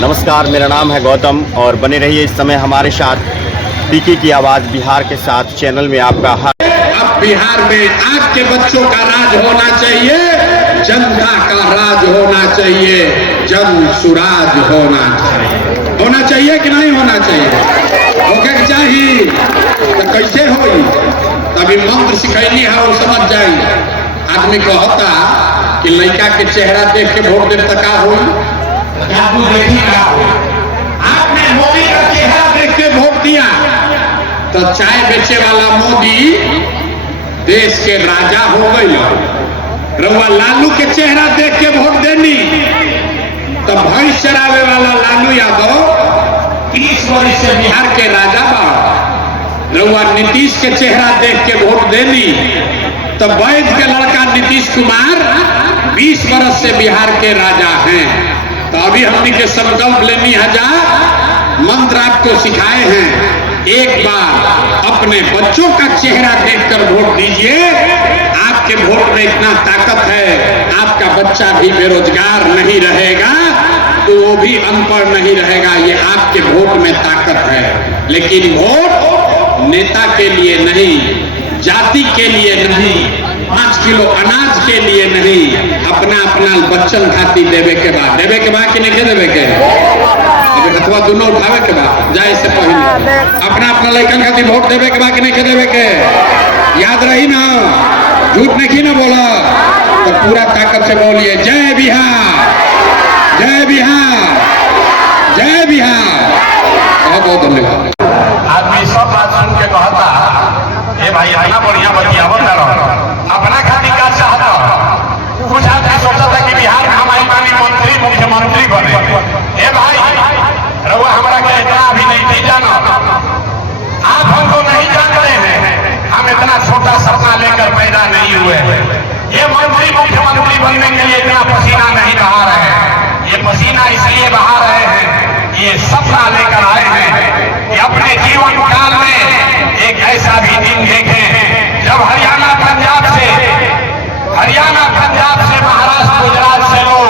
नमस्कार, मेरा नाम है गौतम और बने रहिए इस समय हमारे साथ पीके की आवाज़ बिहार के साथ चैनल में आपका अब बिहार में आपके बच्चों का राज होना चाहिए, जनता का राज होना चाहिए, जन सुराज होना चाहिए कि नहीं होना चाहिए? होके चाहिए तो कैसे होई? तभी मंत्र सिखैनी है और समझ जाई। आदमी कहता कि लड़का के चेहरा देख के वोट देव तक आपने मोदी का चेहरा देख के वोट दिया तो चाय बेचे वाला मोदी देश के राजा हो गई। रउआ लालू के चेहरा देख के वोट देनी तो भैंस चरावे वाला लालू यादव 30 वर्ष से बिहार के राजा बा। रउआ नीतीश के चेहरा देख के वोट देनी तो वैद्य के लड़का नीतीश कुमार 20 वर्ष से बिहार के राजा हैं। तो अभी हमने के संकल्प लेनी हजार मंत्र आपको सिखाए हैं। एक बार अपने बच्चों का चेहरा देखकर वोट दीजिए। आपके वोट में इतना ताकत है, आपका बच्चा भी बेरोजगार नहीं रहेगा तो वो भी अनपढ़ नहीं रहेगा। ये आपके वोट में ताकत है। लेकिन वोट नेता के लिए नहीं, जाति के लिए नहीं, 5 किलो अनाज के लिए नहीं, अपना अपना बच्चन खातिर देवे के बाद कि नहीं देवे के अथवा दोनों उठावे के बाद जाए से पहले अपना लड़कन खातिर वोट देवे के बाद कि नहीं देवे के याद रही ना, झूठ नहीं ना बोला तो पूरा ताकत से बोलिए जय बिहार, जय बिहार, जय बिहार। बहुत बहुत धन्यवाद। आदमी सब बात सुन के कहता ये भाई इतना बढ़िया बतियावत अपना खातिर का चाहता। कुछ आदमी सोचता था कि बिहार में हमारी मानी मंत्री मुख्यमंत्री बने। ए भाई रउआ हमारा क्या इतना अभी नहीं जाना, आप हमको नहीं जानते हैं। हम इतना छोटा सपना लेकर पैदा नहीं हुए हैं। ये मंत्री मुख्यमंत्री बनने के लिए इतना पसीना नहीं बहा रहे हैं। ये पसीना इसलिए बहा रहे हैं, ये सपना लेकर आए हैं कि अपने जीवन काल में एक ऐसा भी दिन देखें जब हरियाणा पंजाब से महाराष्ट्र गुजरात से लोग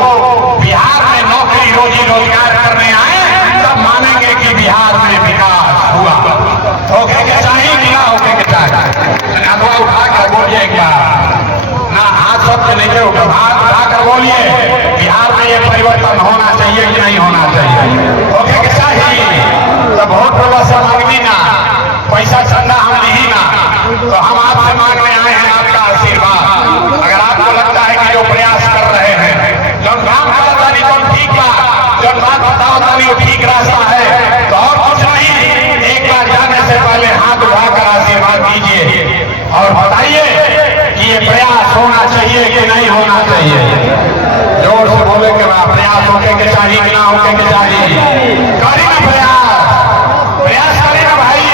बिहार में नौकरी रोजी रोजगार करने आए, तब मानेंगे कि बिहार में विकास हुआ। होके के चाहिए कि ना होके के चाहिए? अथवा उठा कर बोलिए एक बार ना, हाथ सबसे नहीं के उठा, हाथ उठा कर बोलिए बिहार में ये परिवर्तन होना चाहिए कि नहीं होना चाहिए? होके के चाहिए। तो बहुत बड़ा से मांगनी ना, पैसा चंदा हम नहीं ना, तो हम आपसे मांगने आए हैं आपका आशीर्वाद। अगर आपको लगता है कि जो प्रयास कर रहे हैं, जो काम करता नहीं तो ठीक बात, जो बात बताओ नहीं वो ठीक रास्ता है, तो और कुछ नहीं, एक बार जाने से पहले हाथ उठाकर आशीर्वाद दीजिए और बताइए कि ये प्रयास होना चाहिए कि नहीं होना चाहिए। जोर से बोले कि प्रयास होके के चाहिए कि ना होके के चाहिए? करें ना प्रयास करें ना भाई।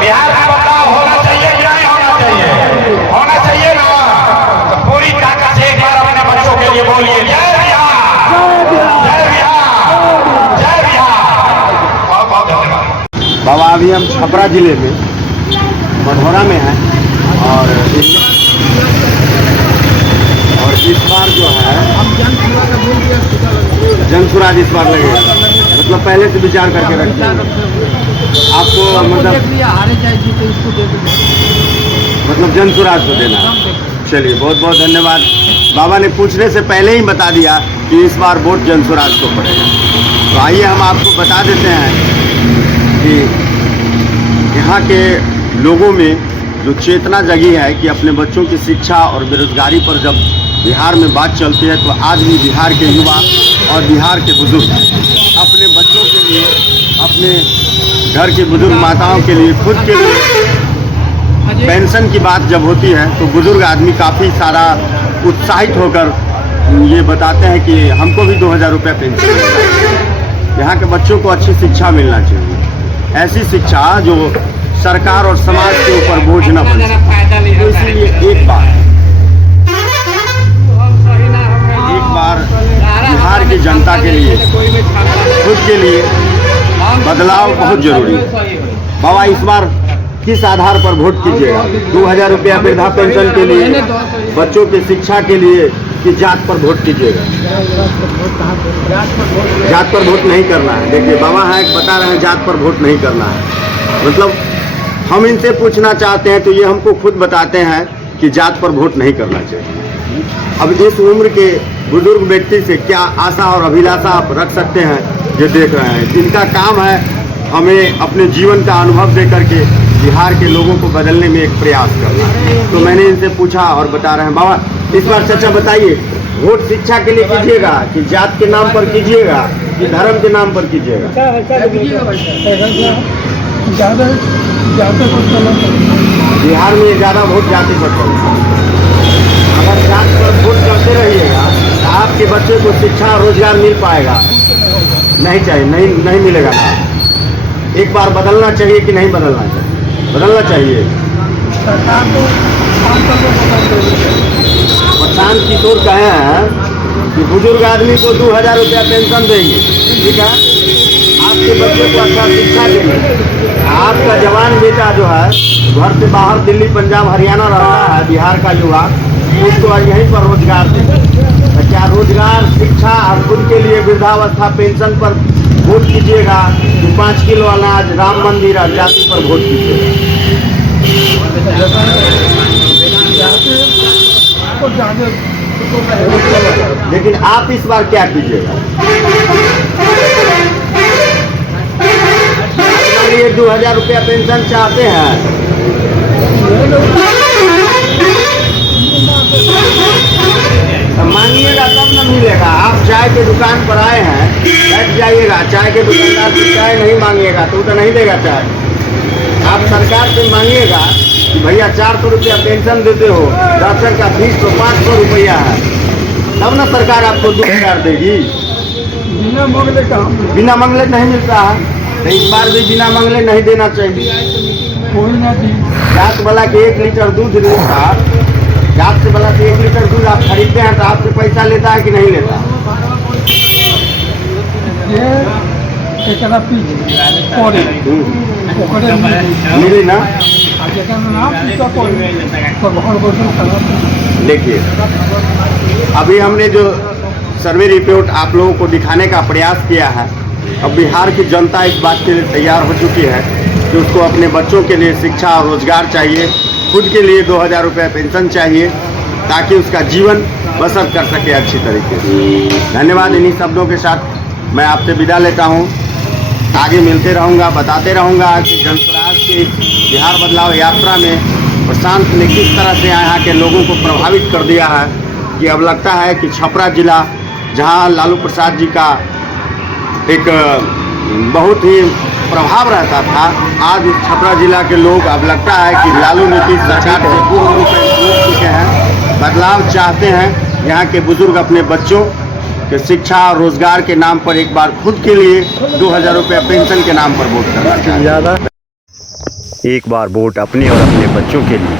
बिहार का बदलाव होना चाहिए कि नहीं होना चाहिए? होना चाहिए ना। तो पूरी ताकत से एक बार अपने बच्चों के लिए बोलिए जय बिहार, जय बिहार, जय बिहार। बहुत बहुत धन्यवाद। बाबा अभी हम छपरा जिले में मढ़ौरा में हैं और इस बार जो है जनसुराज इस बार लगेगा। मतलब पहले से विचार करके रखते हैं आपको, मतलब जनसुराज को देना। चलिए बहुत बहुत धन्यवाद। बाबा ने पूछने से पहले ही बता दिया कि इस बार वोट जनसुराज को पड़ेगा। तो आइए हम आपको बता देते हैं कि यहाँ के लोगों में जो चेतना जगी है कि अपने बच्चों की शिक्षा और बेरोजगारी पर जब बिहार में बात चलती है तो आज भी बिहार के युवा और बिहार के बुजुर्ग अपने बच्चों के लिए, अपने घर की बुजुर्ग माताओं के लिए, खुद के लिए पेंशन की बात जब होती है तो बुजुर्ग आदमी काफ़ी सारा उत्साहित होकर ये बताते हैं कि हमको भी 2000 रुपये पेंशन मिलना चाहिए। यहाँ के बच्चों को अच्छी शिक्षा मिलना चाहिए, ऐसी शिक्षा जो सरकार और समाज के ऊपर बोझ न बने। तो इसलिए एक बार बिहार की जनता के लिए, खुद के लिए बदलाव बहुत जरूरी है। बाबा इस बार किस आधार पर वोट कीजिएगा? 2000 रुपया वृद्धा पेंशन के लिए, बच्चों की शिक्षा के लिए कि जात पर वोट कीजिएगा? जात पर वोट नहीं करना है। देखिए बाबा हैं बता रहे हैं जात पर वोट नहीं करना है। मतलब हम इनसे पूछना चाहते हैं तो ये हमको खुद बताते हैं कि जात पर वोट नहीं करना चाहिए। अब इस उम्र के बुजुर्ग व्यक्ति से क्या आशा और अभिलाषा आप रख सकते हैं? ये देख रहे हैं इनका काम है हमें अपने जीवन का अनुभव दे करके बिहार के लोगों को बदलने में एक प्रयास करना। तो मैंने इनसे पूछा और बता रहे हैं बाबा इस बार चाचा बताइए वोट शिक्षा के लिए कीजिएगा कि जात के नाम पर कीजिएगा कि धर्म के नाम पर कीजिएगा? बिहार में ज़्यादा वोट जाति पर पड़ेगा। अगर जात पर वोट करते रहिएगा तो आपके बच्चे को शिक्षा और रोजगार मिल पाएगा? नहीं चाहिए, नहीं मिलेगा ना। एक बार बदलना चाहिए कि नहीं बदलना चाहिए? बदलना चाहिए। प्रशांत किशोर कहे हैं कि बुजुर्ग आदमी को 2000 रुपया पेंशन देंगे, ठीक है, आपके बच्चे को अच्छा शिक्षा देंगे। आपका जवान बेटा जो है घर से बाहर दिल्ली पंजाब हरियाणा रहता है, बिहार का युवा, उसको यहीं पर रोजगार देंगे। तो क्या रोजगार शिक्षा और खुद के लिए वृद्धावस्था पेंशन पर वोट कीजिएगा कि 5 किलो अनाज राम मंदिर और जाति पर वोट कीजिएगा? लेकिन आप इस बार क्या कीजिएगा? अपने लिए 2000 रुपया पेंशन चाहते हैं, तो मांगिएगा तब न मिलेगा। आप चाय के दुकान पर आए हैं, बैठ जाइएगा, चाय के दुकानदार से चाय नहीं मांगिएगा तो नहीं देगा चाय। आप सरकार से मांगिएगा कि भैया 400 रुपया पेंशन देते हो, राशन का फीस तो 500 रुपया है, तब ना सरकार आपको 2000 देगी। बिना मंगले नहीं मिलता है, तो इस बार भी बिना मंगले नहीं देना चाहिए। जात वाला के 1 लीटर दूध लेता, जात से वाला के 1 लीटर दूध आप खरीदते हैं तो आपसे पैसा लेता है कि नहीं लेता? मिली ना। देखिए अभी हमने जो सर्वे रिपोर्ट आप लोगों को दिखाने का प्रयास किया है, अब बिहार की जनता इस बात के लिए तैयार हो चुकी है कि उसको अपने बच्चों के लिए शिक्षा और रोजगार चाहिए, खुद के लिए 2000 रुपये पेंशन चाहिए ताकि उसका जीवन बसर कर सके अच्छी तरीके से। धन्यवाद। इन्हीं शब्दों के साथ मैं आपसे विदा लेता हूँ। आगे मिलते रहूँगा, बताते रहूँगा कि जनस्वराज की बिहार बदलाव यात्रा में प्रशांत ने किस तरह से यहाँ के लोगों को प्रभावित कर दिया है कि अब लगता है कि छपरा जिला जहाँ लालू प्रसाद जी का एक बहुत ही प्रभाव रहता था, आज इस छपरा जिला के लोग अब लगता है कि लालू नीतीश सरकार से पूर्ण रूप से टूट चुके हैं, बदलाव चाहते हैं। यहाँ के बुजुर्ग अपने बच्चों के शिक्षा और रोजगार के नाम पर एक बार खुद के लिए 2000 रुपया पेंशन के नाम पर वोट करना चाहिए। एक बार वोट अपने और अपने बच्चों के लिए।